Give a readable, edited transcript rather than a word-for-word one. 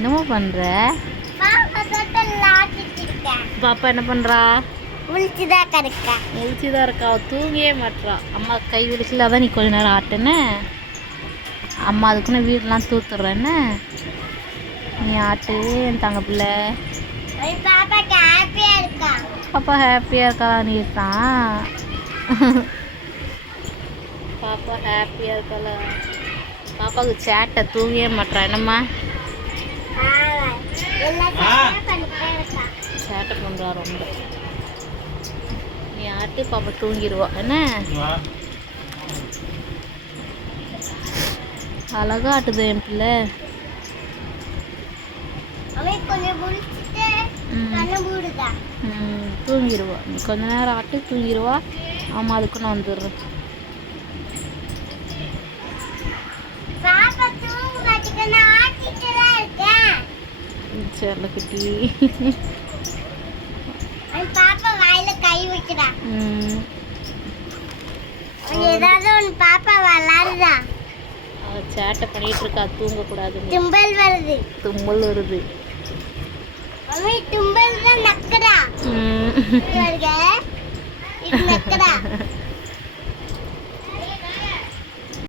என்னமோ பண்ற? பாப்பா என்ன பண்றா? முழிச்சுதான் இருக்கா. தூங்கியே மாட்றா. அம்மா கை விரிச்சில தான் நீ கொஞ்ச நேரம் ஆட்டுன்னு. அம்மா அதுக்குன்னு வீடெல்லாம் தூத்துடுறேன்னு நீ ஆட்டு என் தங்க பிள்ளை. பாப்பா ஹாப்பியாக இருக்கா? நீ தான் பாப்பா ஹாப்பியாக இருக்கால. பாப்பாவுக்கு சேட்டை தூங்கியே மாட்றா. என்னம்மா சேட்டை பண்ணுறா ரொம்ப. நீ ஆட்டி பாப்பா தூங்கிடுவா. என்ன அழகா ஆட்டுது என் பிள்ளை. தூங்கிடுவா. நீ கொஞ்ச நேரம் ஆட்டு தூங்கிடுவா. ஆமாம் அதுக்குன்னு வந்துடுறேன். செல்ல குட்டி. பாப்பா வாயில கை வைக்கிறா. ஏதாவது ஒன்று பாப்பா விளாடுதா. அவ சேட்டை பண்ணிட்டு இருக்கா. தூங்கக்கூடாது. தும்பல் வருது. தும்பல் வருது. தும்பல் தான் நக்கடா.